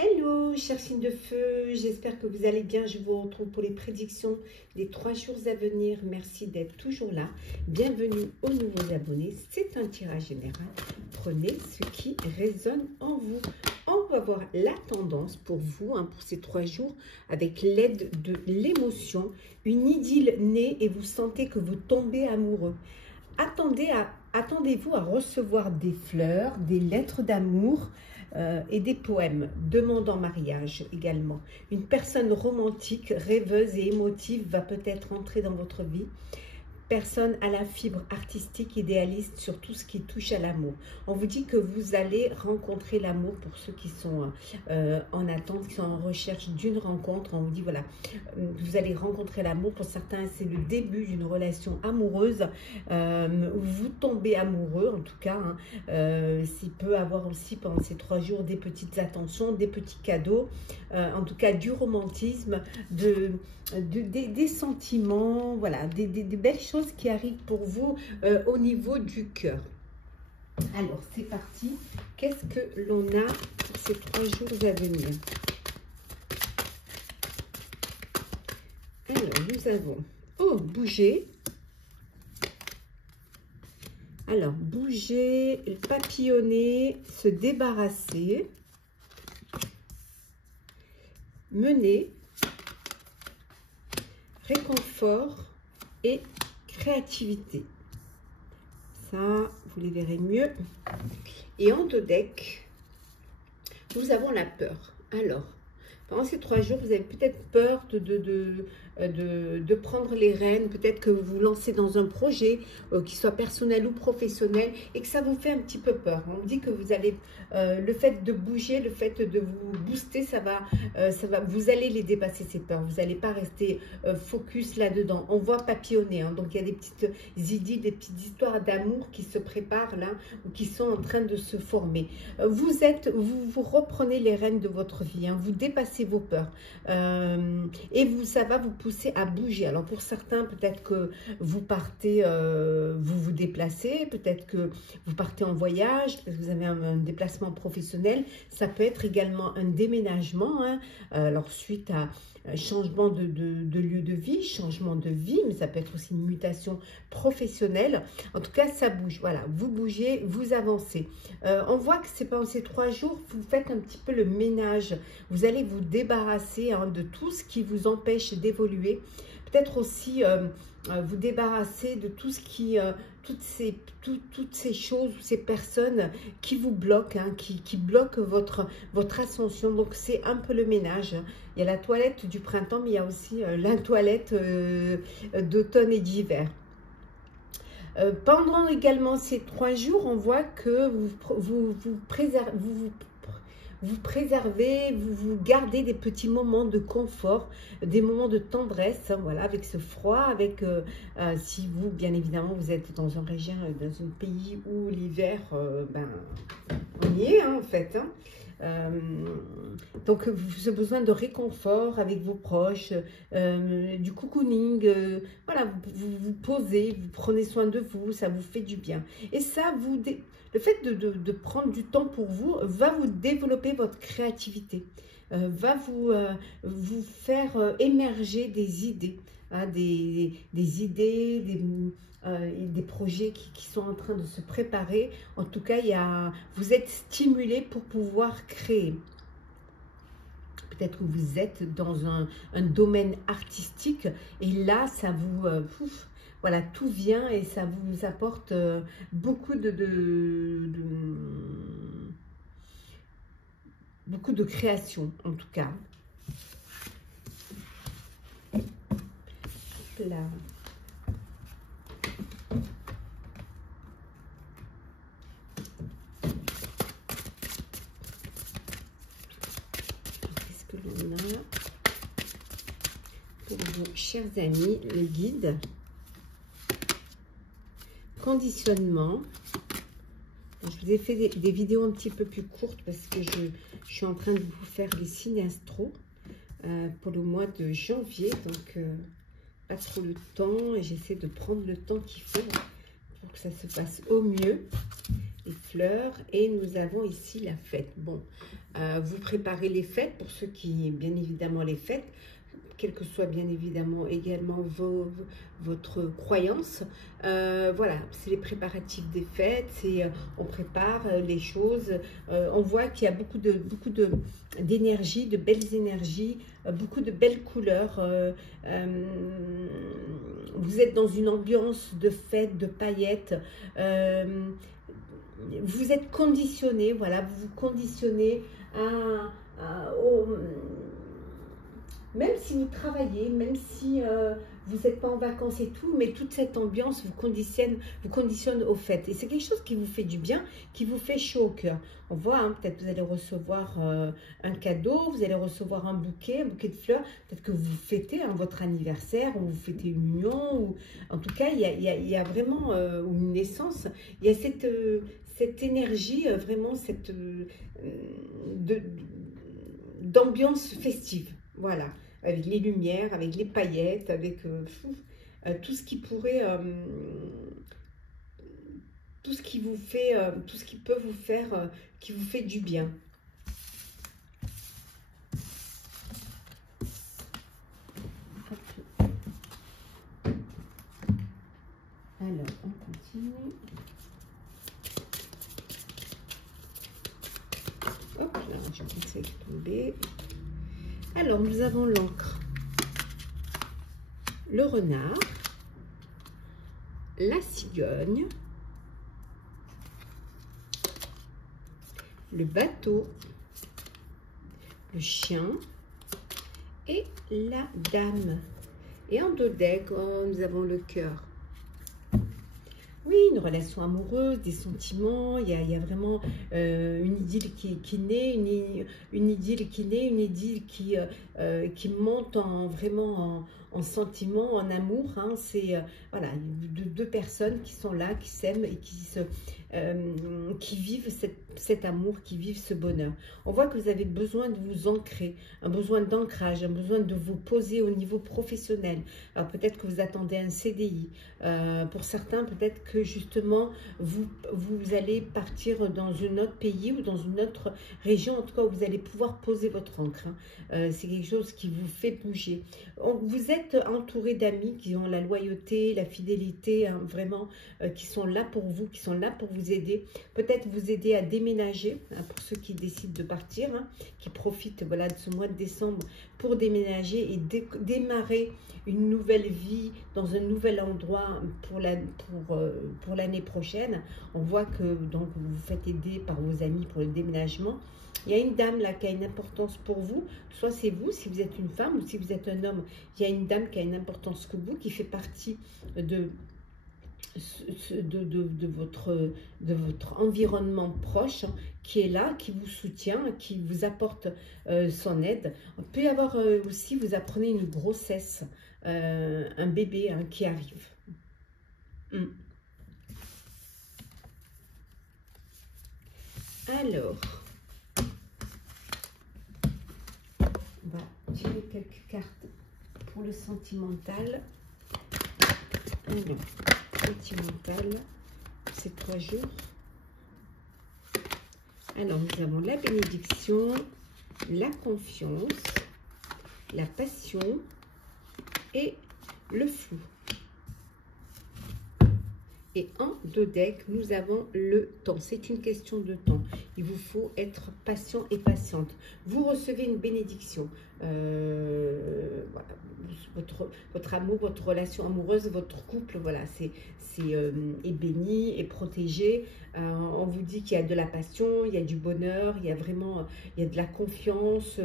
Hello, chers signes de feu, j'espère que vous allez bien. Je vous retrouve pour les prédictions des 3 jours à venir. Merci d'être toujours là. Bienvenue aux nouveaux abonnés. C'est un tirage général. Prenez ce qui résonne en vous. On va voir la tendance pour vous, pour ces 3 jours, avec l'aide de l'émotion. Une idylle naît et vous sentez que vous tombez amoureux. Attendez-vous à recevoir des fleurs, des lettres d'amour et des poèmes demandant mariage également. Une personne romantique, rêveuse et émotive va peut-être entrer dans votre vie. Personne à la fibre artistique, idéaliste sur tout ce qui touche à l'amour. On vous dit que vous allez rencontrer l'amour pour ceux qui sont en attente, qui sont en recherche d'une rencontre. On vous dit voilà, vous allez rencontrer l'amour. Pour certains, c'est le début d'une relation amoureuse. Vous tombez amoureux, en tout cas. S'il peut avoir aussi pendant ces 3 jours des petites attentions, des petits cadeaux, en tout cas du romantisme, des sentiments, voilà, des belles choses qui arrivent pour vous au niveau du cœur. Alors, c'est parti. Qu'est-ce que l'on a pour ces 3 jours à venir? Alors, nous avons bouger. Alors, bouger, papillonner, se débarrasser, mener, réconfort et créativité. Ça, vous les verrez mieux. Et en deux decks, nous avons la peur. Alors, pendant ces 3 jours, vous avez peut-être peur de prendre les rênes, peut-être que vous vous lancez dans un projet, qu'il soit personnel ou professionnel, et que ça vous fait un petit peu peur. On dit que vous allez, le fait de bouger, le fait de vous booster, vous allez les dépasser ces peurs. Vous n'allez pas rester focus là-dedans. On voit papillonner, donc il y a des petites idylles, des petites histoires d'amour qui se préparent là, ou qui sont en train de se former. Vous reprenez les rênes de votre vie, vous dépassez vos peurs, et ça va vous pousser à bouger. Alors pour certains, peut-être que vous partez, vous vous déplacez, peut-être que vous partez en voyage, peut-être que vous avez un déplacement professionnel. Ça peut être également un déménagement, alors suite à changement de lieu de vie, changement de vie, mais ça peut être aussi une mutation professionnelle. En tout cas, ça bouge. Voilà, vous bougez, vous avancez. On voit que c'est pendant ces 3 jours, vous faites un petit peu le ménage. Vous allez vous débarrasser de tout ce qui vous empêche d'évoluer. Peut-être aussi vous débarrasser de tout ce qui, toutes ces choses, ces personnes qui vous bloquent, qui bloquent votre ascension. Donc c'est un peu le ménage. Il y a la toilette du printemps, mais il y a aussi la toilette d'automne et d'hiver. Pendant également ces 3 jours, on voit que vous préservez, vous gardez des petits moments de confort, des moments de tendresse, voilà, avec ce froid, avec si vous, bien évidemment, vous êtes dans un pays où l'hiver, on y est, en fait, donc ce besoin de réconfort avec vos proches, du cocooning, voilà, vous posez, vous prenez soin de vous, ça vous fait du bien. Et ça, le fait de prendre du temps pour vous va vous développer votre créativité, va vous faire émerger des idées, des idées, des projets qui sont en train de se préparer. En tout cas, vous êtes stimulé pour pouvoir créer. Peut-être que vous êtes dans un domaine artistique et là, ça vous... voilà, tout vient et ça vous apporte beaucoup de création, en tout cas. Là. Qu'est-ce que l'on a pour vos chers amis, le guide? Conditionnement. Je vous ai fait des vidéos un petit peu plus courtes parce que je suis en train de vous faire les signes astro pour le mois de janvier, donc pas trop le temps, et j'essaie de prendre le temps qu'il faut pour que ça se passe au mieux. les fleurs. Et nous avons ici la fête. Bon, vous préparez les fêtes pour ceux qui, bien évidemment, les fêtes. Quelle que soit bien évidemment également votre croyance. Voilà, c'est les préparatifs des fêtes, on prépare les choses. On voit qu'il y a beaucoup d'énergie, de belles énergies, beaucoup de belles couleurs. Vous êtes dans une ambiance de fête, de paillettes. Vous êtes conditionné, voilà, vous vous conditionnez même si vous travaillez, même si vous n'êtes pas en vacances et tout, mais toute cette ambiance vous conditionne au fait. Et c'est quelque chose qui vous fait du bien, qui vous fait chaud au cœur. On voit, hein, peut-être vous allez recevoir un cadeau, vous allez recevoir un bouquet de fleurs. Peut-être que vous fêtez votre anniversaire, ou vous fêtez une union, ou en tout cas, il y a vraiment une naissance. Il y a cette énergie, vraiment d'ambiance festive. Voilà, avec les lumières, avec les paillettes, avec tout ce qui pourrait, tout ce qui vous fait, tout ce qui peut vous faire, qui vous fait du bien. Alors, on continue. Hop là, je vais laisser tomber. Alors, nous avons l'encre, le renard, la cigogne, le bateau, le chien et la dame. Et en dos deck, nous avons le cœur. Oui, une relation amoureuse, des sentiments, il y a vraiment une idylle qui naît, une idylle qui naît, une idylle qui monte vraiment en sentiment, en amour. Hein. C'est voilà, deux personnes qui sont là, qui s'aiment et qui vivent cet amour, qui vivent ce bonheur. On voit que vous avez besoin de vous ancrer, un besoin d'ancrage, un besoin de vous poser au niveau professionnel. Alors peut-être que vous attendez un CDI. Pour certains, peut-être que justement, vous allez partir dans un autre pays ou dans une autre région, en tout cas, où vous allez pouvoir poser votre encre. Hein. C'est quelque chose qui vous fait bouger. Vous êtes entouré d'amis qui ont la loyauté, la fidélité, hein, vraiment, qui sont là pour vous, qui sont là pour vous aider. Peut-être vous aider à déménager, hein, pour ceux qui décident de partir, hein, qui profitent voilà, de ce mois de décembre pour déménager et démarrer une nouvelle vie dans un nouvel endroit pour l'année prochaine. On voit que donc vous vous faites aider par vos amis pour le déménagement. Il y a une dame là qui a une importance pour vous, soit c'est vous si vous êtes une femme ou si vous êtes un homme. Il y a une dame qui a une importance pour vous, qui fait partie de votre environnement proche, hein, qui est là, qui vous soutient, qui vous apporte son aide. Il peut y avoir aussi, vous apprenez une grossesse, un bébé, hein, qui arrive. Alors, on va tirer quelques cartes pour le sentimental. Alors, sentimental, ces 3 jours. Alors, nous avons la bénédiction, la confiance, la passion et le flou. Et en dos deck, nous avons le temps. C'est une question de temps. Il vous faut être patient et patiente. Vous recevez une bénédiction. Voilà. Votre amour, votre relation amoureuse, votre couple, voilà, est béni, est protégé. On vous dit qu'il y a de la passion, il y a du bonheur, il y a de la confiance,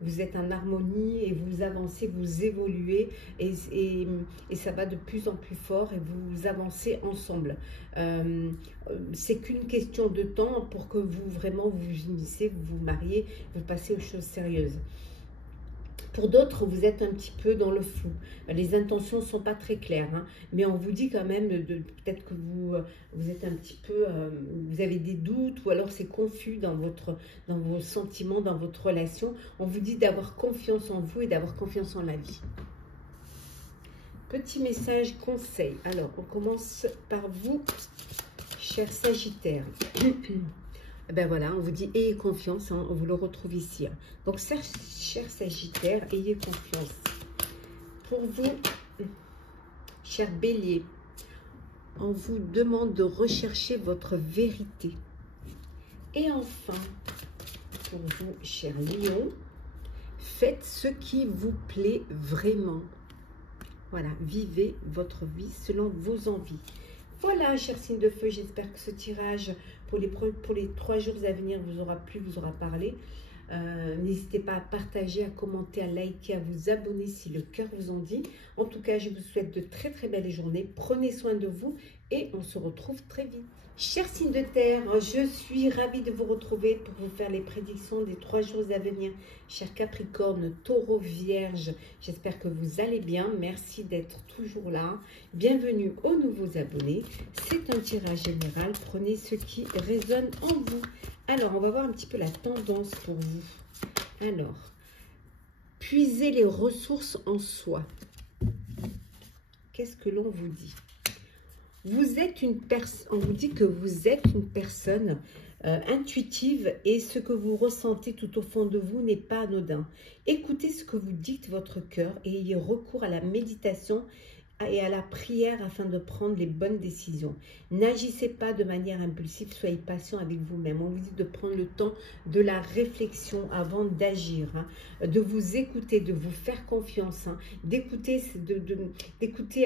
vous êtes en harmonie et vous avancez, vous évoluez et ça va de plus en plus fort et vous avancez ensemble. C'est qu'une question de temps pour que vous unissez, vous vous mariez, vous passez aux choses sérieuses. Pour d'autres, vous êtes un petit peu dans le flou. Les intentions ne sont pas très claires, hein, mais on vous dit quand même, peut-être que vous êtes un petit peu, vous avez des doutes ou alors c'est confus dans vos sentiments, dans votre relation. On vous dit d'avoir confiance en vous et d'avoir confiance en la vie. Petit message conseil. Alors, on commence par vous, cher Sagittaire. Ben voilà, on vous dit ayez confiance, hein, on vous le retrouve ici. Hein. Donc, cher Sagittaire, ayez confiance. Pour vous, cher Bélier, on vous demande de rechercher votre vérité. Et enfin, pour vous, cher Lion, faites ce qui vous plaît vraiment. Voilà, vivez votre vie selon vos envies. Voilà, chers signes de feu, j'espère que ce tirage pour les 3 jours à venir vous aura plu, vous aura parlé. N'hésitez pas à partager, à commenter, à liker, à vous abonner si le cœur vous en dit. En tout cas, je vous souhaite de très très belles journées. Prenez soin de vous et on se retrouve très vite. Chers signes de terre, je suis ravie de vous retrouver pour vous faire les prédictions des 3 jours à venir. Chers Capricorne, Taureau, Vierge, j'espère que vous allez bien. Merci d'être toujours là. Bienvenue aux nouveaux abonnés. C'est un tirage général. Prenez ce qui résonne en vous. Alors, on va voir un petit peu la tendance pour vous. Alors, puisez les ressources en soi. Qu'est-ce que l'on vous dit ? Vous êtes une personne, on vous dit que vous êtes une personne intuitive et ce que vous ressentez tout au fond de vous n'est pas anodin. Écoutez ce que vous dicte votre cœur et ayez recours à la méditation et à la prière afin de prendre les bonnes décisions. N'agissez pas de manière impulsive, soyez patient avec vous-même. On vous dit de prendre le temps de la réflexion avant d'agir, hein, de vous écouter, de vous faire confiance, hein, d'écouter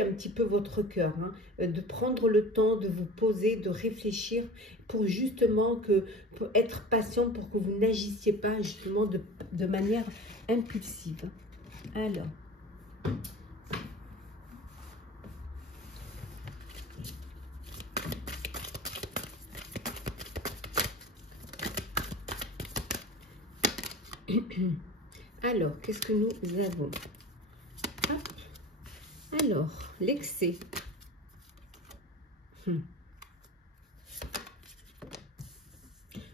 un petit peu votre cœur, hein, de prendre le temps de vous poser, de réfléchir pour justement pour être patient, pour que vous n'agissiez pas justement de manière impulsive. Alors, alors, qu'est-ce que nous avons? Hop. Alors, l'excès.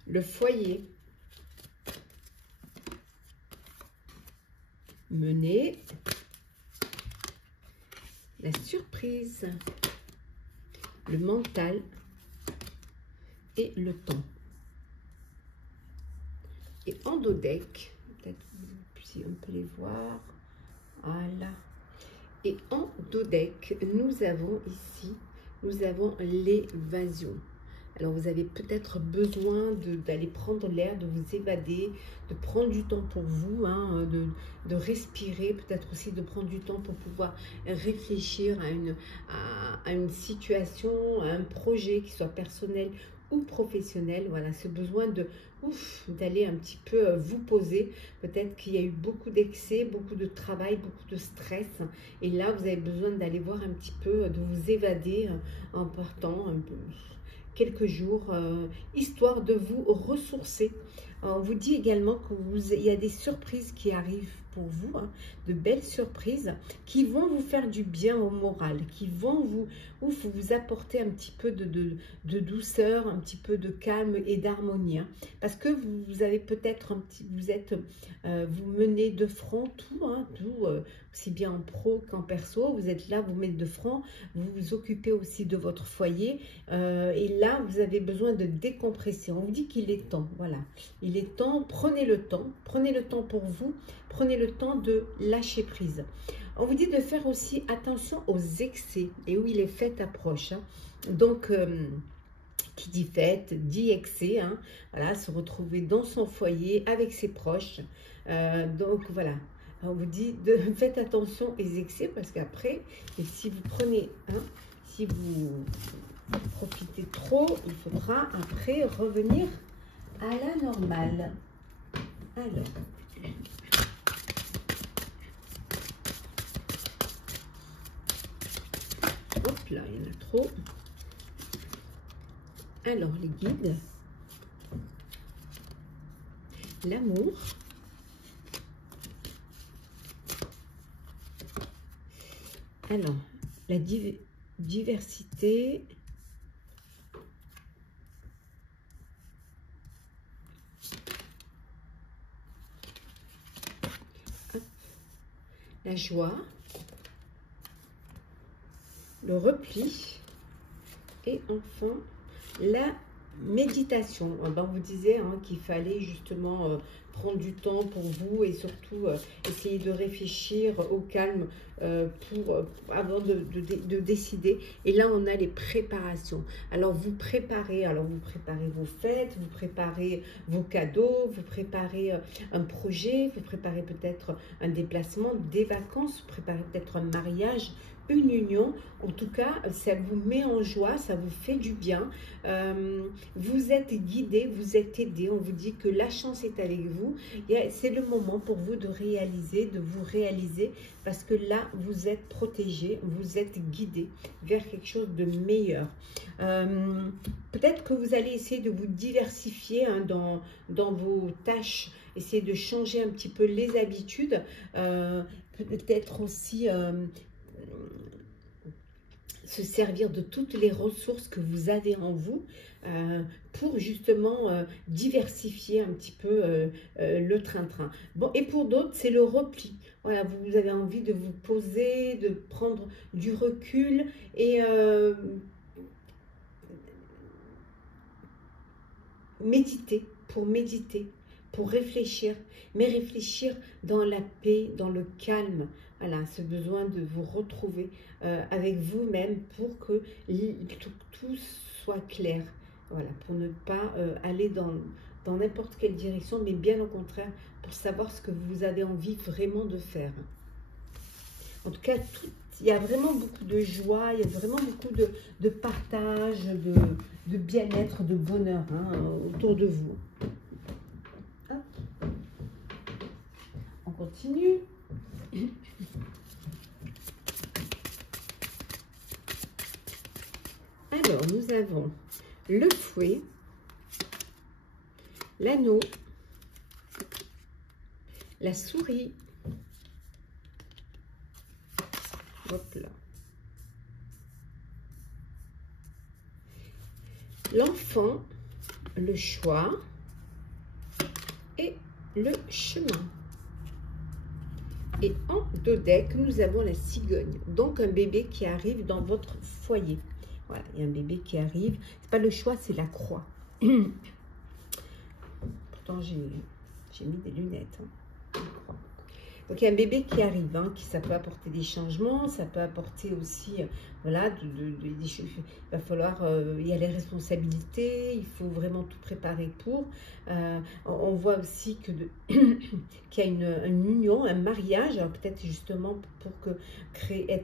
Le foyer. Mener. La surprise. Le mental. Et le temps. Et en dos deck, peut-être si on peut les voir, voilà. Et en dos deck, nous avons ici, nous avons l'évasion. Alors vous avez peut-être besoin d'aller prendre l'air, de vous évader, de prendre du temps pour vous, hein, de respirer, peut-être aussi de prendre du temps pour pouvoir réfléchir à une situation, à un projet qui soit personnel ou professionnel. Voilà, ce besoin d'aller un petit peu vous poser. Peut-être qu'il y a eu beaucoup d'excès, beaucoup de travail, beaucoup de stress. Et là, vous avez besoin d'aller voir un petit peu, de vous évader en partant un peu quelques jours, histoire de vous ressourcer. On vous dit également qu'il y a des surprises qui arrivent pour vous, hein, de belles surprises qui vont vous faire du bien au moral, qui vont vous apporter un petit peu de douceur, un petit peu de calme et d'harmonie, hein, parce que vous avez peut-être vous menez de front tout, hein, aussi bien en pro qu'en perso. Vous êtes là, vous mettez de front, vous vous occupez aussi de votre foyer, et là vous avez besoin de décompresser. On vous dit qu'il est temps, voilà, il est temps, prenez le temps pour vous, prenez le temps de lâcher prise. On vous dit de faire aussi attention aux excès, et oui, les fêtes approchent, hein. Donc qui dit fête, dit excès, hein. Voilà, se retrouver dans son foyer avec ses proches, donc voilà. On vous dit faites attention aux excès, parce qu'après, si vous prenez, hein, si vous profitez trop, il faudra après revenir à la normale. Alors, hop là, il y en a trop. Alors, les guides, l'amour, alors, la diversité, la joie, le repli et enfin la méditation. Ben, on vous disait qu'il fallait justement prendre du temps pour vous et surtout essayer de réfléchir au calme avant de décider. Et là, on a les préparations. Alors, vous préparez vos fêtes, vous préparez vos cadeaux, vous préparez un projet, vous préparez peut-être un déplacement, des vacances, vous préparez peut-être un mariage, une union. En tout cas, ça vous met en joie, ça vous fait du bien. Vous êtes guidé, vous êtes aidé. On vous dit que la chance est avec vous. C'est le moment pour vous de vous réaliser, parce que là, vous êtes protégé, vous êtes guidé vers quelque chose de meilleur. Peut-être que vous allez essayer de vous diversifier dans vos tâches, essayer de changer un petit peu les habitudes. Peut-être aussi se servir de toutes les ressources que vous avez en vous pour justement diversifier un petit peu le train-train. Bon, et pour d'autres, c'est le repli. Voilà, vous avez envie de vous poser, de prendre du recul et méditer, pour réfléchir, mais réfléchir dans la paix, dans le calme. Voilà, ce besoin de vous retrouver avec vous-même pour que tout soit clair. Voilà, pour ne pas aller dans n'importe quelle direction, mais bien au contraire, pour savoir ce que vous avez envie vraiment de faire. En tout cas, il y a vraiment beaucoup de joie, il y a vraiment beaucoup de partage, de bien-être, de bonheur autour de vous. Hop. On continue. Alors, nous avons le fouet, l'anneau, la souris, hop là, l'enfant, le choix et le chemin. Et en dos deck, nous avons la cigogne, donc un bébé qui arrive dans votre foyer. Voilà, il y a un bébé qui arrive. C'est pas le choix, c'est la croix. Pourtant, j'ai mis des lunettes. Donc, il y a un bébé qui arrive, qui ça peut apporter des changements, ça peut apporter aussi, voilà, des choses. Il va falloir, il y a les responsabilités, il faut vraiment tout préparer pour. On voit aussi qu'il y a une union, un mariage, peut-être justement pour créer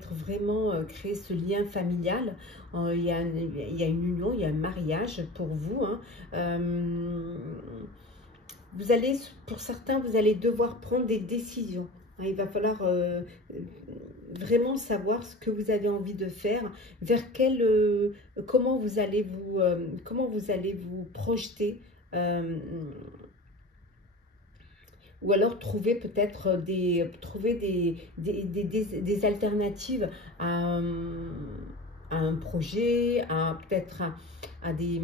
ce lien familial. Il y a une union, il y a un mariage pour vous. Vous allez, pour certains, vous allez devoir prendre des décisions. Il va falloir vraiment savoir ce que vous avez envie de faire, vers comment vous allez vous projeter, ou alors trouver peut-être des alternatives à un projet, peut-être à des...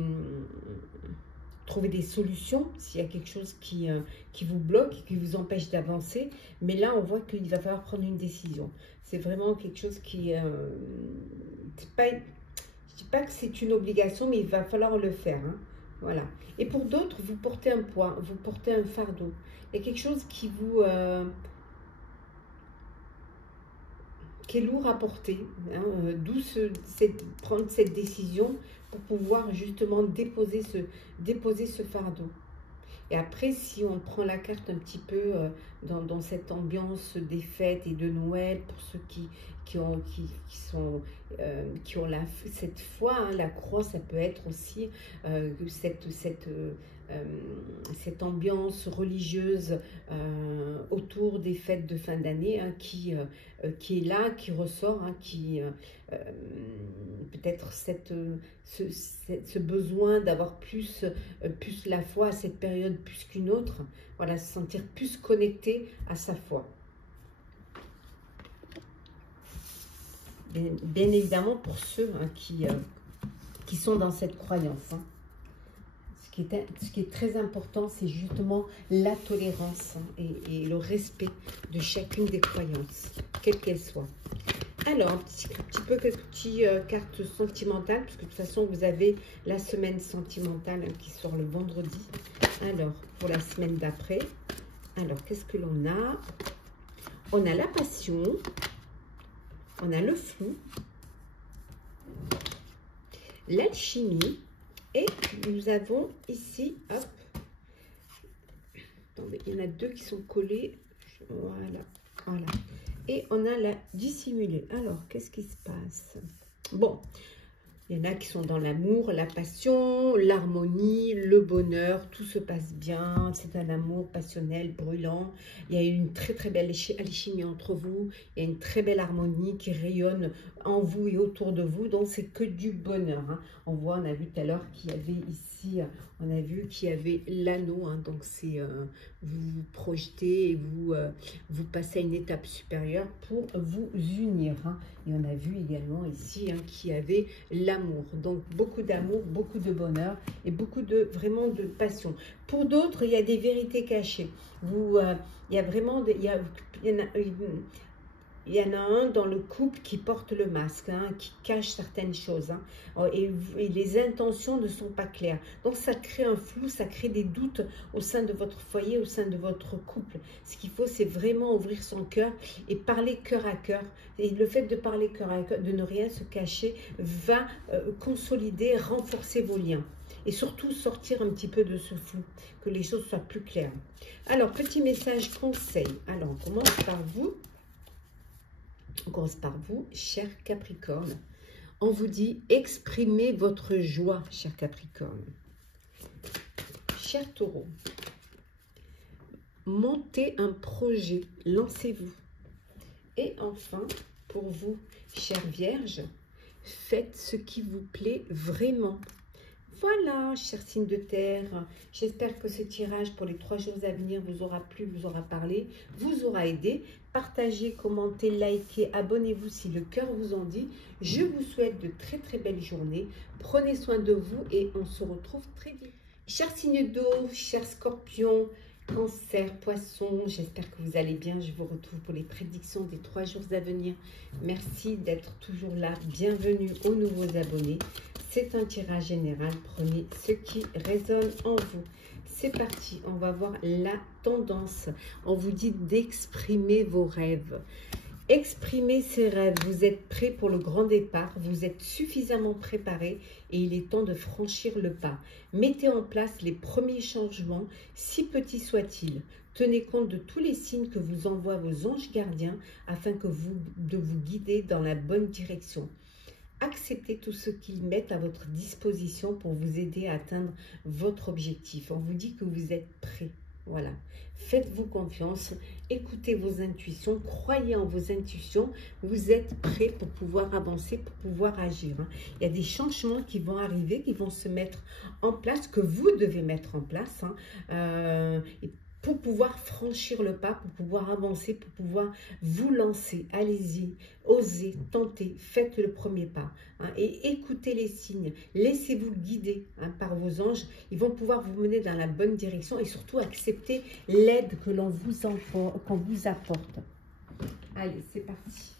trouver des solutions s'il y a quelque chose qui vous bloque, qui vous empêche d'avancer. Mais là, on voit qu'il va falloir prendre une décision. C'est vraiment quelque chose qui... je ne dis pas que c'est une obligation, mais il va falloir le faire. Voilà. Et pour d'autres, vous portez un poids, vous portez un fardeau. Il y a quelque chose qui est lourd à porter. D'où prendre cette décision pour pouvoir justement déposer ce fardeau. Et après, si on prend la carte un petit peu dans cette ambiance des fêtes et de Noël, pour ceux qui ont cette foi, la croix, ça peut être aussi cette ambiance religieuse autour des fêtes de fin d'année qui est là, qui ressort, peut-être ce besoin d'avoir plus la foi à cette période plus qu'une autre, voilà, se sentir plus connecté à sa foi. Bien évidemment pour ceux qui sont dans cette croyance. Ce qui est très important, c'est justement la tolérance et le respect de chacune des croyances, quelle qu'elle soit. Alors, un petit peu quelques petites cartes sentimentales, parce que de toute façon, vous avez la semaine sentimentale hein, qui sort le vendredi. Alors, pour la semaine d'après, alors, qu'est-ce que l'on a? On a la passion, on a le flou, l'alchimie, et nous avons ici, hop, attendez, il y en a deux qui sont collés, voilà, voilà. Et on a la dissimulée. Alors, qu'est-ce qui se passe? Bon, il y en a qui sont dans l'amour, la passion, l'harmonie, le bonheur, tout se passe bien, c'est un amour passionnel, brûlant. Il y a une très très belle alchimie entre vous, il y a une très belle harmonie qui rayonne en vous et autour de vous, donc c'est que du bonheur. Hein. On voit, on a vu tout à l'heure qu'il y avait ici, on a vu qu'il y avait l'anneau, hein, donc c'est vous vous projetez et vous passez à une étape supérieure pour vous unir. Hein. Et on a vu également ici hein, qu'il y avait l'amour. Donc, beaucoup d'amour, beaucoup de bonheur et beaucoup de vraiment de passion. Pour d'autres, il y a des vérités cachées. Il y a vraiment... Il y en a un dans le couple qui porte le masque, hein, qui cache certaines choses. Hein, et les intentions ne sont pas claires. Donc, ça crée un flou, ça crée des doutes au sein de votre foyer, au sein de votre couple. Ce qu'il faut, c'est vraiment ouvrir son cœur et parler cœur à cœur. Et le fait de parler cœur à cœur, de ne rien se cacher, va consolider, renforcer vos liens. Et surtout, sortir un petit peu de ce flou, que les choses soient plus claires. Alors, petit message conseil. Alors, on commence par vous. On commence par vous, cher Capricorne. On vous dit, exprimez votre joie, cher Capricorne. Cher Taureau, montez un projet, lancez-vous. Et enfin, pour vous, cher Vierge, faites ce qui vous plaît vraiment. Voilà, cher signe de terre, j'espère que ce tirage pour les 3 jours à venir vous aura plu, vous aura parlé, vous aura aidé. Partagez, commentez, likez, abonnez-vous si le cœur vous en dit. Je vous souhaite de très très belles journées. Prenez soin de vous et on se retrouve très vite. Chers signes d'eau, chers scorpions, Cancer, Poisson, j'espère que vous allez bien. Je vous retrouve pour les prédictions des 3 jours à venir. Merci d'être toujours là. Bienvenue aux nouveaux abonnés. C'est un tirage général. Prenez ce qui résonne en vous. C'est parti. On va voir la tendance. On vous dit d'exprimer vos rêves. Exprimez ces rêves. Vous êtes prêt pour le grand départ. Vous êtes suffisamment préparé et il est temps de franchir le pas. Mettez en place les premiers changements, si petits soient-ils. Tenez compte de tous les signes que vous envoient vos anges gardiens afin de vous guider dans la bonne direction. Acceptez tout ce qu'ils mettent à votre disposition pour vous aider à atteindre votre objectif. On vous dit que vous êtes prêt. Voilà. Faites-vous confiance, écoutez vos intuitions, croyez en vos intuitions. Vous êtes prêt pour pouvoir avancer, pour pouvoir agir. Il y a des changements qui vont arriver, qui vont se mettre en place, que vous devez mettre en place. Et pour pouvoir franchir le pas, pour pouvoir avancer, pour pouvoir vous lancer. Allez-y, osez, tentez, faites le premier pas. Et écoutez les signes, laissez-vous guider par vos anges. Ils vont pouvoir vous mener dans la bonne direction et surtout accepter l'aide que l'on qu'on vous apporte. Allez, c'est parti.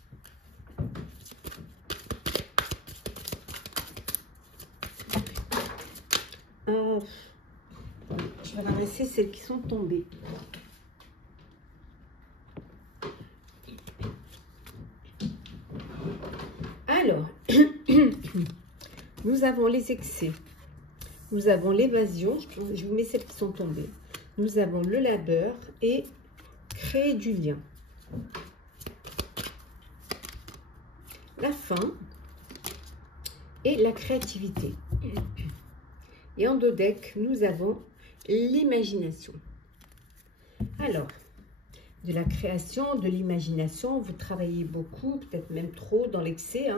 Je vais ramasser celles qui sont tombées. Alors, nous avons les excès, nous avons l'évasion, je vous mets celles qui sont tombées. Nous avons le labeur et créer du lien. La faim et la créativité. Et en dos deck, nous avons l'imagination. Alors, de la création, de l'imagination, vous travaillez beaucoup, peut-être même trop dans l'excès.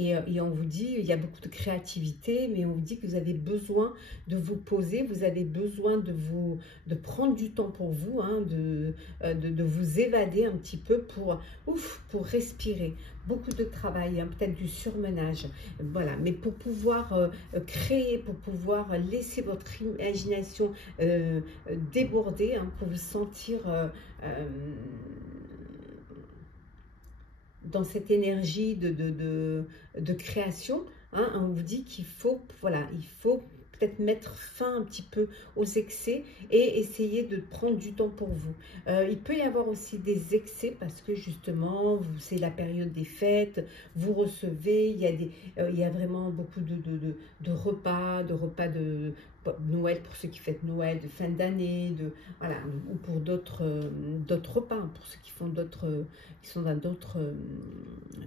Et on vous dit, il y a beaucoup de créativité, mais on vous dit que vous avez besoin de vous poser, vous avez besoin de prendre du temps pour vous, de vous évader un petit peu pour respirer. Beaucoup de travail, peut-être du surmenage, voilà. Mais pour pouvoir créer, pour pouvoir laisser votre imagination déborder, pour vous sentir dans cette énergie de création, hein, on vous dit qu'il faut, voilà, il faut peut-être mettre fin un petit peu aux excès et essayer de prendre du temps pour vous. Il peut y avoir aussi des excès parce que justement, c'est la période des fêtes, vous recevez, il y a vraiment beaucoup de repas, de Noël pour ceux qui fêtent Noël, de fin d'année, voilà, ou pour d'autres repas, hein, pour ceux qui font qui sont dans d'autres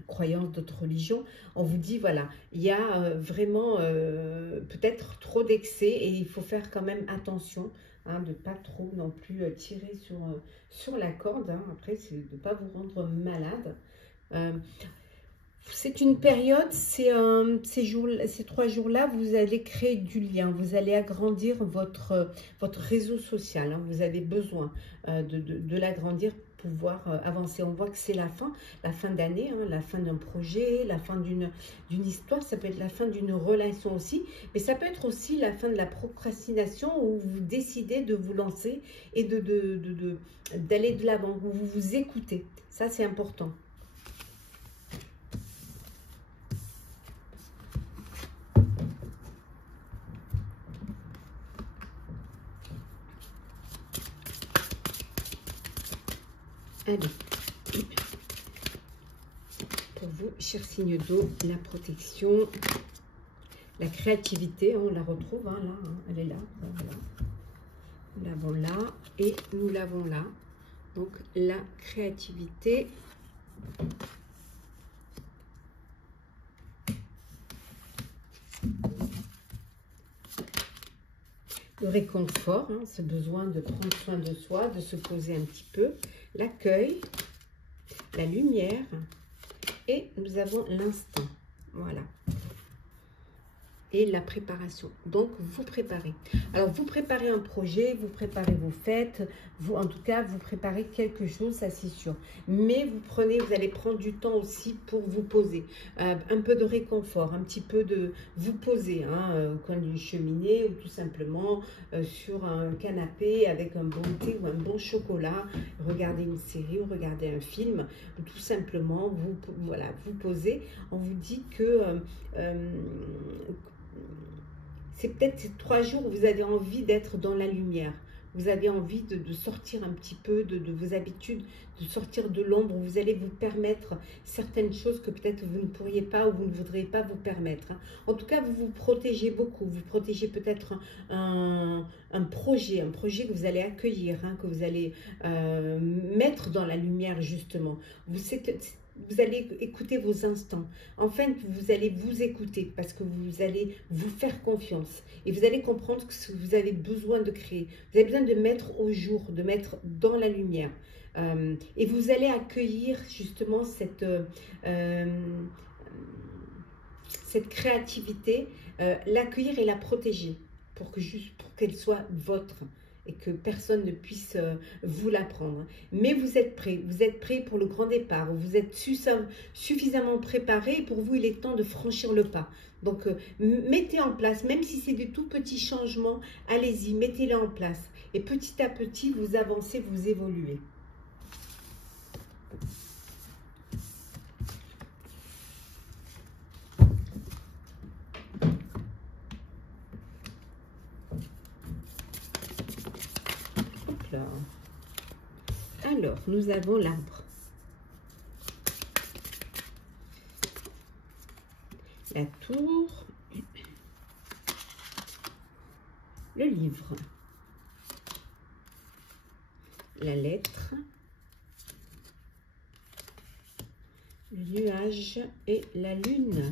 croyances, d'autres religions. On vous dit, voilà, il y a vraiment peut-être trop d'excès et il faut faire quand même attention, hein, de ne pas trop non plus tirer sur la corde. Hein. Après, c'est de ne pas vous rendre malade. C'est une période, ces 3 jours-là, vous allez créer du lien, vous allez agrandir votre réseau social. Hein. Vous avez besoin de l'agrandir pour pouvoir avancer. On voit que c'est la fin d'année, hein, la fin d'un projet, la fin d'une histoire. Ça peut être la fin d'une relation aussi, mais ça peut être aussi la fin de la procrastination où vous décidez de vous lancer et d'aller de l'avant, où vous vous écoutez. Ça, c'est important. Allez, pour vous, chers signes d'eau, la protection, la créativité, on la retrouve, hein, là, hein, elle est là, voilà. Nous l'avons là et nous l'avons là. Donc, la créativité. Le réconfort, hein, ce besoin de prendre soin de soi, de se poser un petit peu. L'accueil, la lumière et nous avons l'instant. Voilà. Et la préparation. Donc, vous préparez. Alors, vous préparez un projet, vous préparez vos fêtes, en tout cas, vous préparez quelque chose, ça c'est sûr. Mais vous allez prendre du temps aussi pour vous poser. Un peu de réconfort, un petit peu de vous poser, hein, au coin d'une cheminée ou tout simplement sur un canapé avec un bon thé ou un bon chocolat, regarder une série ou regarder un film, ou tout simplement, vous posez. On vous dit que c'est peut-être ces 3 jours où vous avez envie d'être dans la lumière. Vous avez envie de sortir un petit peu de vos habitudes, de sortir de l'ombre, où vous allez vous permettre certaines choses que peut-être vous ne pourriez pas ou vous ne voudriez pas vous permettre. Hein. En tout cas, vous vous protégez beaucoup. Vous protégez peut-être un projet que vous allez accueillir, hein, que vous allez mettre dans la lumière justement. Vous allez écouter vos instants. Enfin, vous allez vous écouter parce que vous allez vous faire confiance. Et vous allez comprendre que vous avez besoin de créer. Vous avez besoin de mettre au jour, de mettre dans la lumière. Et vous allez accueillir justement cette créativité, l'accueillir et la protéger pour qu'elle soit votre. Et que personne ne puisse vous la prendre. Mais vous êtes prêt pour le grand départ, vous êtes suffisamment préparé et pour vous il est temps de franchir le pas. Donc mettez en place, même si c'est des tout petits changements, allez-y, mettez-les en place. Et petit à petit, vous avancez, vous évoluez. Alors, nous avons l'arbre, la tour, le livre, la lettre, le nuage et la lune.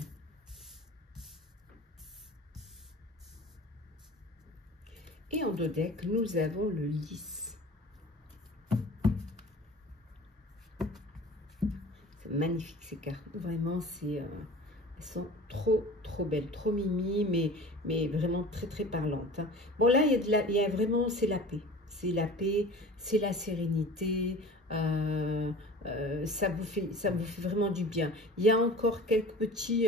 Et en dos deck, nous avons le lys. Magnifique ces cartes, vraiment elles sont trop belles, trop mimi, mais vraiment très parlantes. Hein. Bon là il y a vraiment, c'est la paix, c'est la sérénité, ça vous fait vraiment du bien. Il y a encore quelques petits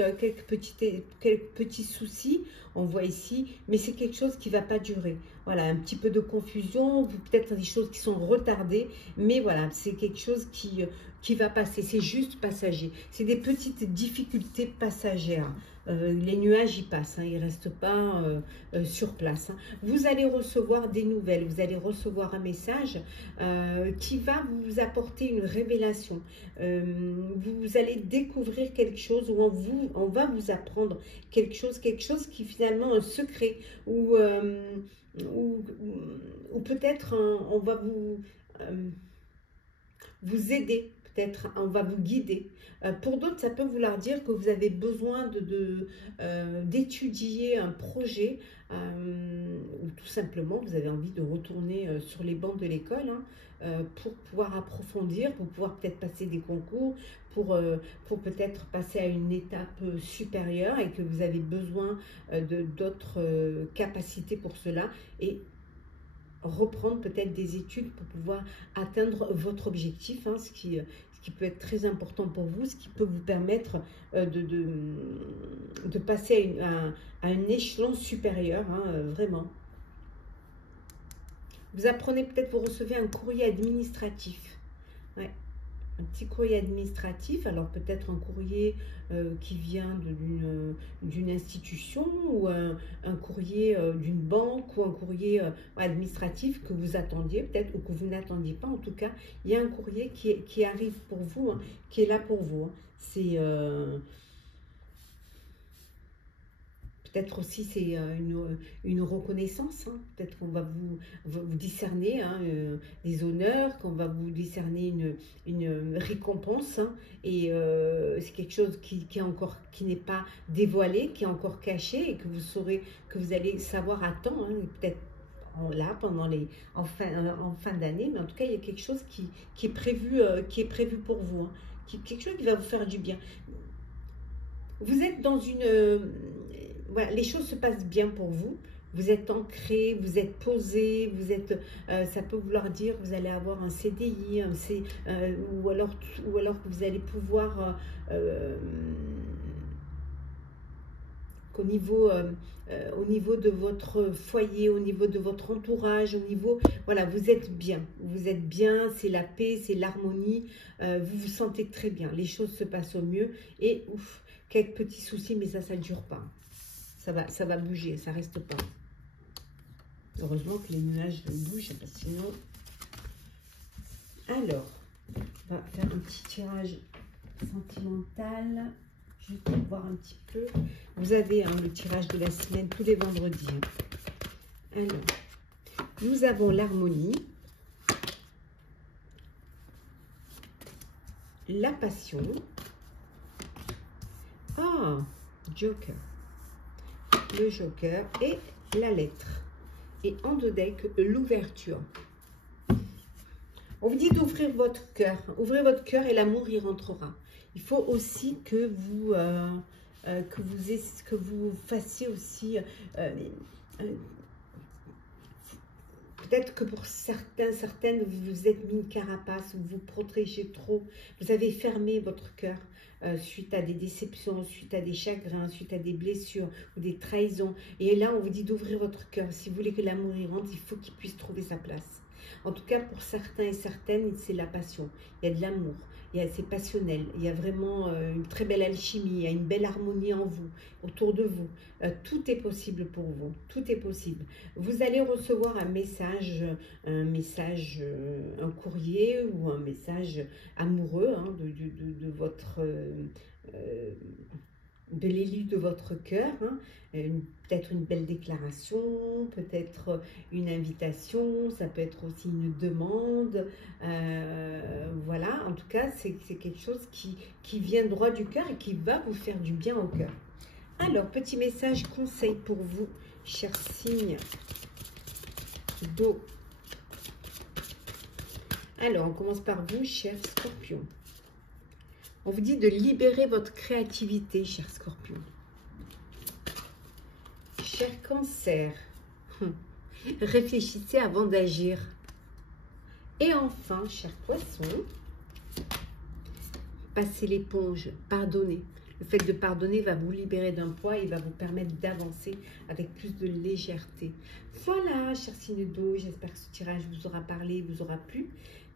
soucis, on voit ici, mais c'est quelque chose qui ne va pas durer. Voilà, un petit peu de confusion, peut-être des choses qui sont retardées, mais voilà, c'est quelque chose qui va passer. C'est juste passager. C'est des petites difficultés passagères. Les nuages y passent, hein, ils ne restent pas sur place. Hein. Vous allez recevoir des nouvelles, vous allez recevoir un message qui va vous apporter une révélation. Vous allez découvrir quelque chose où on va vous apprendre quelque chose qui finalement un secret ou peut-être on va vous aider. Peut-être on va vous guider. Pour d'autres, ça peut vouloir dire que vous avez besoin d'étudier un projet ou tout simplement vous avez envie de retourner sur les bancs de l'école pour pouvoir approfondir, pour pouvoir peut-être passer des concours, pour peut-être passer à une étape supérieure et que vous avez besoin d'autres capacités pour cela et reprendre peut-être des études pour pouvoir atteindre votre objectif, hein, ce qui peut être très important pour vous, ce qui peut vous permettre de passer à un échelon supérieur, hein, vraiment. Vous apprenez peut-être, vous recevez un courrier administratif. Ouais. Un petit courrier administratif, alors peut-être un courrier qui vient d'une institution ou un courrier d'une banque ou un courrier administratif que vous attendiez peut-être ou que vous n'attendiez pas. En tout cas, il y a un courrier qui arrive pour vous, hein, qui est là pour vous. Hein. C'est peut-être aussi c'est une reconnaissance, hein. Peut-être qu'on va vous discerner hein, des honneurs, qu'on va vous décerner une récompense, hein, et c'est quelque chose qui n'est pas dévoilé, qui est encore caché et que vous allez savoir à temps, hein, peut-être là pendant en fin d'année, mais en tout cas il y a quelque chose qui est prévu pour vous, hein, quelque chose qui va vous faire du bien. Vous êtes dans voilà, les choses se passent bien pour vous. Vous êtes ancré, vous êtes posé, ça peut vouloir dire que vous allez avoir un CDI, ou alors que vous allez pouvoir qu'au niveau, au niveau de votre foyer, au niveau de votre entourage, voilà, vous êtes bien, c'est la paix, c'est l'harmonie, vous vous sentez très bien, les choses se passent au mieux et ouf, quelques petits soucis, mais ça ne dure pas. Ça va bouger, ça ne reste pas. Heureusement que les nuages bougent, parce que sinon... Alors, on va faire un petit tirage sentimental, juste pour voir un petit peu. Vous avez le tirage de la semaine tous les vendredis. Alors, nous avons l'harmonie, la passion. Ah, Joker. Le Joker et la lettre. Et en deux decks, l'ouverture. On vous dit d'ouvrir votre cœur. Ouvrez votre cœur et l'amour y rentrera. Il faut aussi que vous fassiez aussi... peut-être que pour certaines, vous vous êtes mis une carapace, vous vous protégez trop. Vous avez fermé votre cœur. Suite à des déceptions, suite à des chagrins, suite à des blessures ou des trahisons. Et là, on vous dit d'ouvrir votre cœur. Si vous voulez que l'amour y rentre, il faut qu'il puisse trouver sa place. En tout cas, pour certains et certaines, c'est la passion. Il y a de l'amour, c'est passionnel. Il y a vraiment une très belle alchimie, il y a une belle harmonie en vous, autour de vous. Tout est possible pour vous, tout est possible. Vous allez recevoir un message, un courrier ou un message amoureux hein, de votre... de l'élu de votre cœur, hein. Peut-être une belle déclaration, peut-être une invitation, ça peut être aussi une demande, voilà, en tout cas c'est quelque chose qui vient droit du cœur et qui va vous faire du bien au cœur. Alors, petit message conseil pour vous, chers signes d'eau. Alors, on commence par vous, chers scorpions. On vous dit de libérer votre créativité, cher Scorpion. Cher Cancer, réfléchissez avant d'agir. Et enfin, chers poissons, passez l'éponge, pardonnez. Le fait de pardonner va vous libérer d'un poids et va vous permettre d'avancer avec plus de légèreté. Voilà, chers signes d'eau, j'espère que ce tirage vous aura parlé, vous aura plu.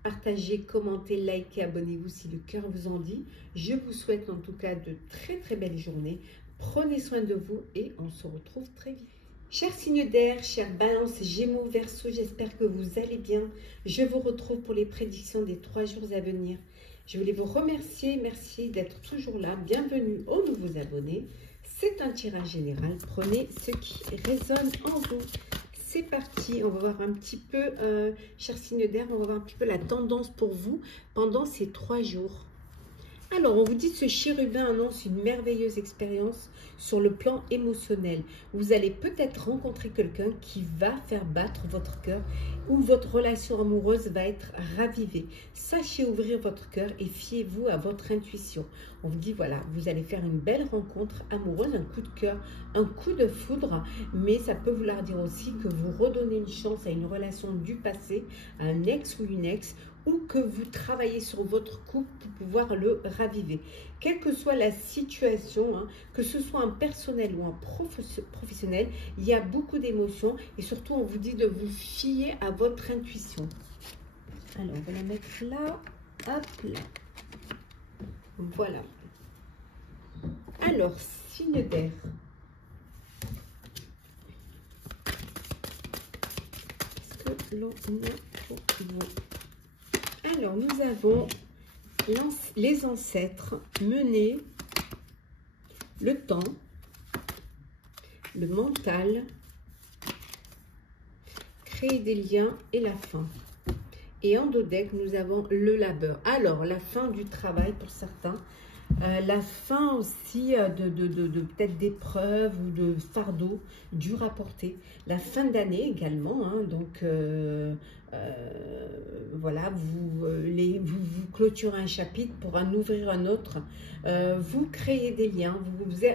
Partagez, commentez, likez, abonnez-vous si le cœur vous en dit. Je vous souhaite en tout cas de très très belles journées. Prenez soin de vous et on se retrouve très vite. Chers signes d'air, chers balances, gémeaux, verseaux, j'espère que vous allez bien. Je vous retrouve pour les prédictions des 3 jours à venir. Je voulais vous remercier, merci d'être toujours là. Bienvenue aux nouveaux abonnés. C'est un tirage général. Prenez ce qui résonne en vous. C'est parti. On va voir un petit peu, chers signes d'air, on va voir un petit peu la tendance pour vous pendant ces 3 jours. Alors, on vous dit que ce chérubin annonce une merveilleuse expérience sur le plan émotionnel. Vous allez peut-être rencontrer quelqu'un qui va faire battre votre cœur ou votre relation amoureuse va être ravivée. Sachez ouvrir votre cœur et fiez-vous à votre intuition. On vous dit, voilà, vous allez faire une belle rencontre amoureuse, un coup de cœur, un coup de foudre, mais ça peut vouloir dire aussi que vous redonnez une chance à une relation du passé, à un ex ou une ex, ou que vous travaillez sur votre couple pour pouvoir le raviver. Quelle que soit la situation, hein, que ce soit un personnel ou un professionnel, il y a beaucoup d'émotions et surtout on vous dit de vous fier à votre intuition. Alors, on va la mettre là, hop là. Voilà. Alors, signe d'air. Qu'est-ce que l'on a pour vous? Alors, nous avons les ancêtres, mener, le temps, le mental, créer des liens et la fin. Et en dos deck, nous avons le labeur. Alors, la fin du travail pour certains, la fin aussi de peut-être d'épreuves ou de fardeaux dur à porter. La fin d'année également, hein, donc voilà, vous clôturez un chapitre pour en ouvrir un autre. Vous créez des liens,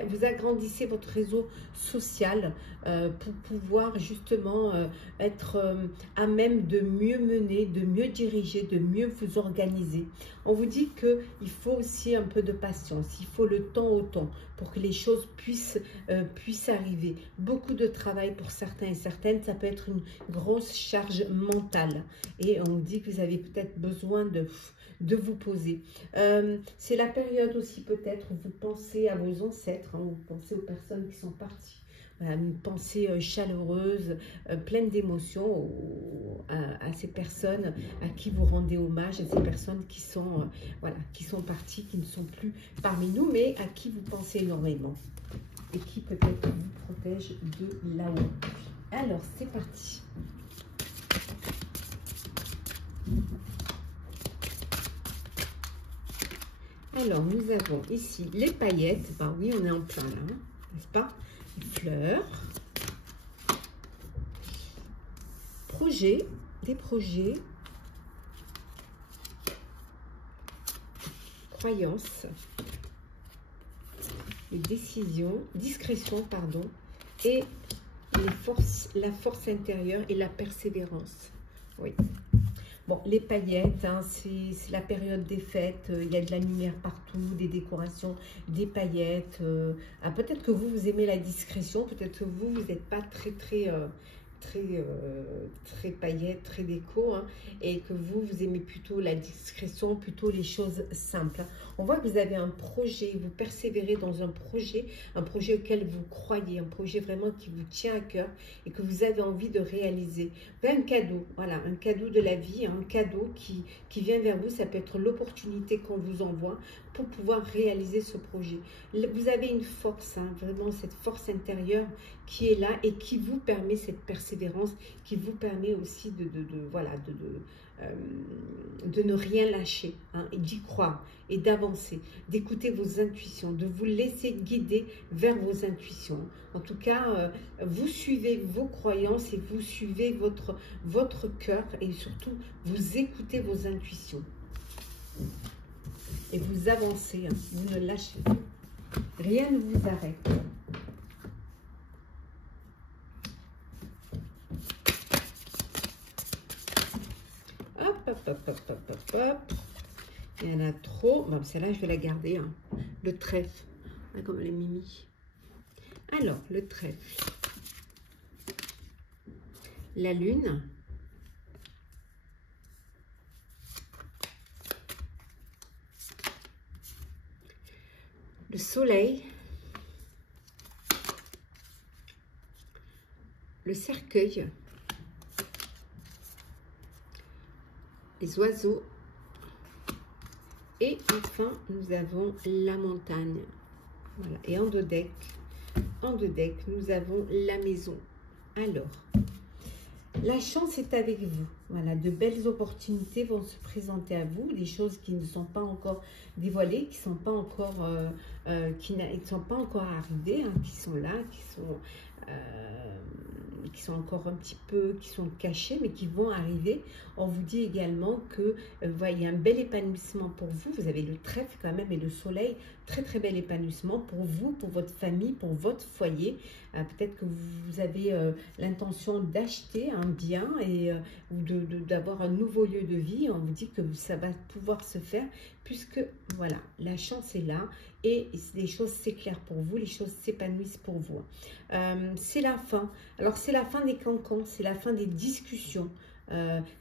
vous agrandissez votre réseau social pour pouvoir justement être à même de mieux mener, de mieux diriger, de mieux vous organiser. On vous dit qu'il faut aussi un peu de patience, il faut le temps au temps pour que les choses puissent arriver. Beaucoup de travail pour certains et certaines, ça peut être une grosse charge mentale. Et on dit que vous avez peut-être besoin de vous poser. C'est la période aussi peut-être où vous pensez à vos ancêtres, hein, vous pensez aux personnes qui sont parties. Voilà, une pensée chaleureuse, pleine d'émotions à ces personnes à qui vous rendez hommage, à ces personnes qui sont, voilà, qui sont parties, qui ne sont plus parmi nous, mais à qui vous pensez énormément et qui peut-être vous protègent de là-haut. Alors, c'est parti. Alors, nous avons ici les paillettes. Ben oui, on est en plein là, n'est-ce pas? Les fleurs. Projets, des projets. Croyances. Les décisions, discrétion, pardon. Et la force intérieure et la persévérance. Oui. Bon, les paillettes, hein, c'est la période des fêtes, il y a de la lumière partout, des décorations, des paillettes. Peut-être que vous aimez la discrétion, peut-être que vous n'êtes pas très paillettes, très déco, hein, et que vous aimez plutôt la discrétion, plutôt les choses simples. On voit que vous avez un projet, vous persévérez dans un projet auquel vous croyez, un projet vraiment qui vous tient à cœur et que vous avez envie de réaliser. Vous avez un cadeau, voilà, un cadeau de la vie, un cadeau qui vient vers vous, ça peut être l'opportunité qu'on vous envoie pour pouvoir réaliser ce projet. Vous avez une force, hein, vraiment cette force intérieure qui est là et qui vous permet cette persévérance, qui vous permet aussi de ne rien lâcher, hein, et d'y croire et d'avancer, d'écouter vos intuitions, de vous laisser guider vers vos intuitions. En tout cas, vous suivez vos croyances et vous suivez votre cœur et surtout vous écoutez vos intuitions. Et vous avancez, hein, vous ne lâchez pas. Rien ne vous arrête. Hop, hop, hop, hop, hop, hop, hop. Il y en a trop. Bon, celle-là, je vais la garder. Hein. Le trèfle. Ah, comme les mimi. Alors, le trèfle. La lune. Le soleil. Le cercueil. Les oiseaux. Et enfin, nous avons la montagne. Voilà. Et en deux decks, nous avons la maison. Alors, la chance est avec vous. Voilà, de belles opportunités vont se présenter à vous. Des choses qui ne sont pas encore dévoilées, qui ne sont pas encore, arrivées, hein, qui sont là, qui sont encore un petit peu, qui sont cachés, mais qui vont arriver. On vous dit également que il y a un bel épanouissement pour vous. Vous avez le trèfle quand même et le soleil. Très très bel épanouissement pour vous, pour votre famille, pour votre foyer. Peut-être que vous avez l'intention d'acheter un bien et d'avoir un nouveau lieu de vie. On vous dit que ça va pouvoir se faire puisque voilà, la chance est là et les choses s'éclairent pour vous, les choses s'épanouissent pour vous. C'est la fin. Alors c'est la fin des cancans, c'est la fin des discussions.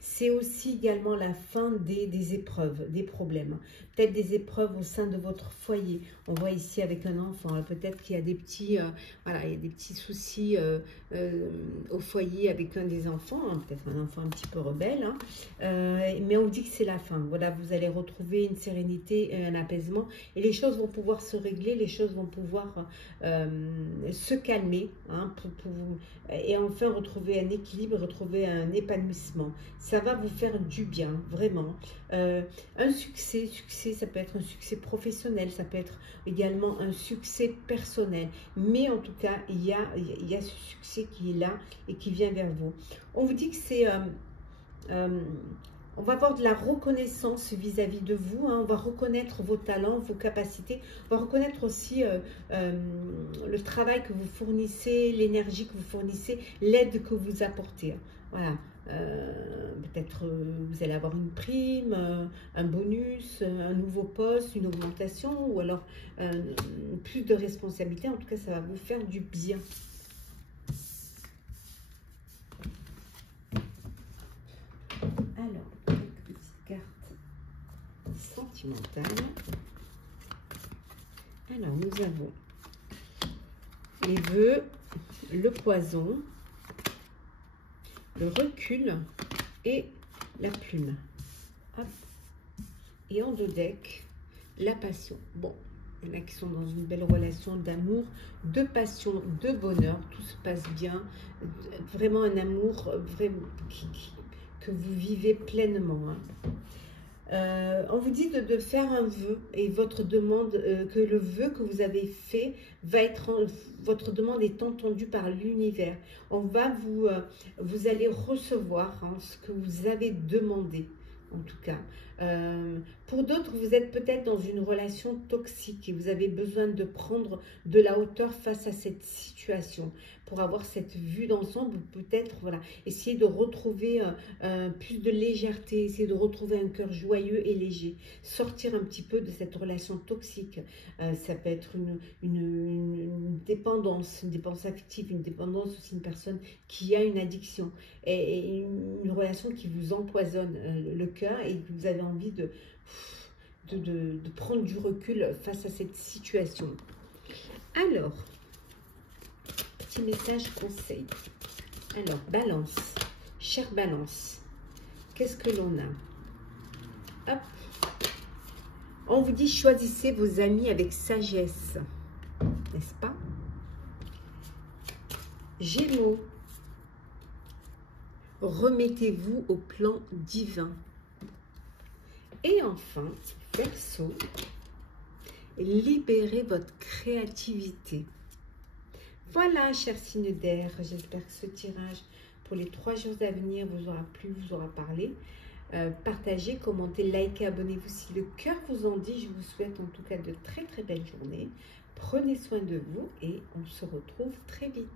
C'est aussi également la fin des épreuves, des problèmes. Peut-être des épreuves au sein de votre foyer. On voit ici avec un enfant, peut-être qu'il y a des petits, voilà, il y a des petits soucis au foyer avec un des enfants, hein, peut-être un enfant un petit peu rebelle. Hein, mais on dit que c'est la fin. Voilà, vous allez retrouver une sérénité et un apaisement. Et les choses vont pouvoir se régler, les choses vont pouvoir se calmer. Hein, et enfin retrouver un équilibre, retrouver un épanouissement. Ça va vous faire du bien, vraiment. Un succès, ça peut être un succès professionnel, ça peut être également un succès personnel. Mais en tout cas, il y a ce succès qui est là et qui vient vers vous. On vous dit que c'est... on va avoir de la reconnaissance vis-à-vis de vous. Hein. On va reconnaître vos talents, vos capacités. On va reconnaître aussi le travail que vous fournissez, l'énergie que vous fournissez, l'aide que vous apportez. Voilà. Peut-être vous allez avoir une prime, un bonus, un nouveau poste, une augmentation ou alors plus de responsabilités. En tout cas, ça va vous faire du bien. Alors, quelques petites cartes sentimentales. Alors, nous avons les vœux, le poison, le recul et la plume. Hop. Et en deux decks, la passion. Bon, il y en a qui sont dans une belle relation d'amour, de passion, de bonheur. Tout se passe bien. Vraiment un amour que vous vivez pleinement. Hein. On vous dit de faire un vœu et votre demande, que le vœu que vous avez fait va être, votre demande est entendue par l'univers. On va vous allez recevoir hein, ce que vous avez demandé. En tout cas, pour d'autres, vous êtes peut-être dans une relation toxique et vous avez besoin de prendre de la hauteur face à cette situation pour avoir cette vue d'ensemble. Peut-être, voilà, essayer de retrouver plus de légèreté, essayer de retrouver un cœur joyeux et léger, sortir un petit peu de cette relation toxique. Ça peut être une dépendance affective, une dépendance aussi, une personne qui a une addiction et une relation qui vous empoisonne le cœur et que vous avez envie de prendre du recul face à cette situation. Alors, petit message conseil. Alors, balance, chère balance, qu'est-ce que l'on a? Hop. On vous dit choisissez vos amis avec sagesse, n'est-ce pas? Gémeaux, remettez-vous au plan divin. Et enfin, Verseau, libérez votre créativité. Voilà, chers signes d'air, j'espère que ce tirage pour les 3 jours à venir vous aura plu, vous aura parlé. Partagez, commentez, likez, abonnez-vous si le cœur vous en dit. Je vous souhaite en tout cas de très très belles journées. Prenez soin de vous et on se retrouve très vite.